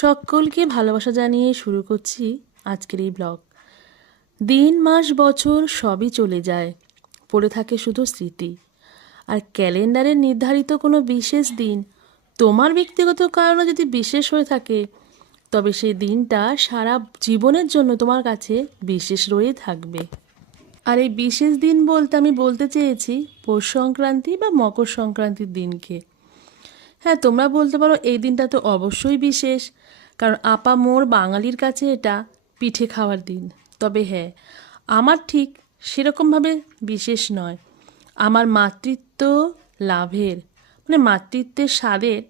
সকলকে ভালোবাসা জানিয়ে শুরু করছি আজকের এই ব্লগ। দিন মাস বছর সবই চলে যায়, পড়ে থাকে শুধু স্মৃতি। আর ক্যালেন্ডারের নির্ধারিত কোনো বিশেষ দিন তোমার ব্যক্তিগত কারণে যদি বিশেষ হয়ে থাকে, তবে সেই দিনটা সারা জীবনের জন্য তোমার কাছে বিশেষ রয়ে থাকবে। আর এই বিশেষ দিন বলতে আমি বলতে চেয়েছি পৌষ সংক্রান্তি বা মকর সংক্রান্তির দিনকে। হ্যাঁ, তোমরা বলতে পারো এই দিনটা তো অবশ্যই বিশেষ, কারণ আপামোর বাঙালির কাছে এটা পিঠে খাওয়ার দিন। তবে হ্যাঁ, আমার ঠিক সেরকমভাবে বিশেষ নয়। আমার মাতৃত্ব লাভের মাতৃত্বের স্বাদের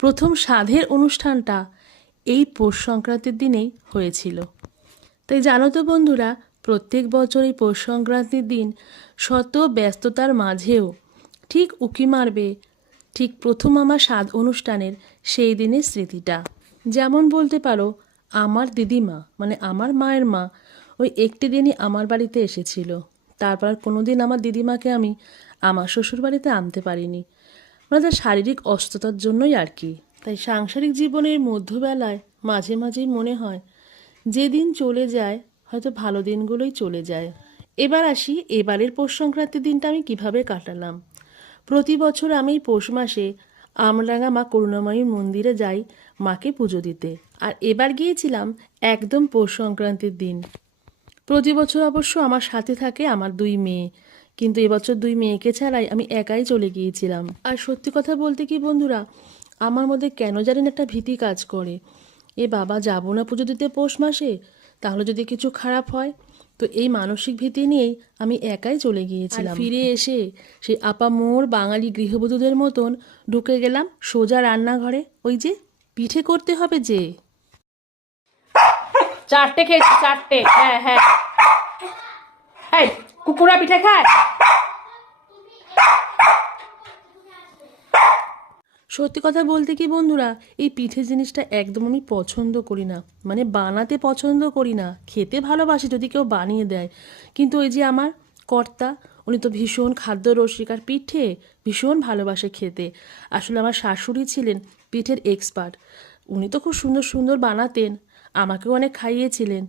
প্রথম স্বাদের অনুষ্ঠানটা এই পৌষ সংক্রান্তির দিনেই হয়েছিল। তাই জানো তো বন্ধুরা, প্রত্যেক বছর এই পৌষ সংক্রান্তির দিন শত ব্যস্ততার মাঝেও ঠিক উঁকি মারবে ঠিক প্রথম আমার স্বাদ অনুষ্ঠানের সেই দিনের স্মৃতিটা। যেমন বলতে পারো, আমার দিদিমা আমার মায়ের মা ওই একটি দিনই আমার বাড়িতে এসেছিল। তারপর আর কোনো দিন আমার দিদিমাকে আমি আমার শ্বশুর বাড়িতে আনতে পারিনি, তার শারীরিক অসুস্থতার জন্যই আর কি। তাই সাংসারিক জীবনের মধ্যবেলায় মাঝে মাঝেই মনে হয় যে দিন চলে যায় হয়তো ভালো দিনগুলোই চলে যায়। এবার আসি এবারের পৌষ সংক্রান্তির দিনটা আমি কিভাবে কাটালাম। প্রতি বছর আমি পৌষ মাসে আমরাঙ্গা মা করুণাময়ী মন্দিরে যাই মাকে পুজো দিতে, আর এবার গিয়েছিলাম একদম পৌষ সংক্রান্তির দিন। প্রতি বছর অবশ্য আমার সাথে থাকে আমার দুই মেয়ে, কিন্তু এবছর দুই মেয়েকে ছাড়াই আমি একাই চলে গিয়েছিলাম। আর সত্যি কথা বলতে কি বন্ধুরা, আমার মধ্যে কেন জানি না একটা ভীতি কাজ করে। এ বাবা, যাবো না পুজো দিতে পৌষ মাসে, তাহলে যদি কিছু খারাপ হয়। তো এই মানসিক ভীতি নিয়েই আমি একাই চলে গিয়েছিলাম। ফিরে এসে সেই আপামোর বাঙালি গৃহবধূদের মতন ঢুকে গেলাম সোজা রান্নাঘরে। ওই যে পিঠে করতে হবে যে। চারটে খেয়েছি, চারটে। হ্যাঁ হ্যাঁ, এই কুকুরা পিঠে খায়। সত্যি কথা বলতে কি বন্ধুরা, এই পিঠে জিনিসটা একদম আমি পছন্দ করি না। বানাতে পছন্দ করি না, খেতে ভালোবাসি যদি কেউ বানিয়ে দেয়। কিন্তু ওই যে আমার কর্তা, উনি তো ভীষণ খাদ্য রসিক, আর পিঠে ভীষণ ভালোবাসে খেতে। আসলে আমার শাশুড়ি ছিলেন পিঠের এক্সপার্ট। উনি তো খুব সুন্দর সুন্দর বানাতেন, আমাকেও অনেক খাইয়েছিলেন।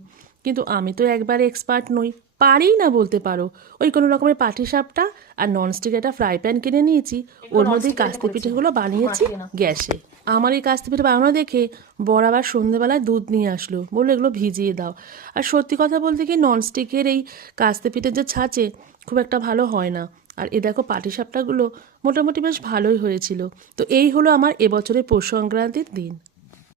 কিন্তু আমি তো একবার এক্সপার্ট নই, পারি না বলতে পারো। ওই কোনো রকমের পাটিসাপটা আর ননস্টিক একটা ফ্রাই প্যান কিনে নিয়েছি, ওর মধ্যেই কাস্তে পিঠেগুলো বানিয়েছি গ্যাসে। আমার এই কাস্তে পিঠে বানানো দেখে বর আবার সন্ধ্যেবেলায় দুধ নিয়ে আসলো, বললো এগুলো ভিজিয়ে দাও। আর সত্যি কথা বলতে কি, ননস্টিকের এই কাস্তে পিঠের যে ছাঁচে খুব একটা ভালো হয় না। আর এ দেখো পাটিসাপটাগুলো মোটামুটি বেশ ভালোই হয়েছিল। তো এই হলো আমার এবছরের পৌষ সংক্রান্তির দিন।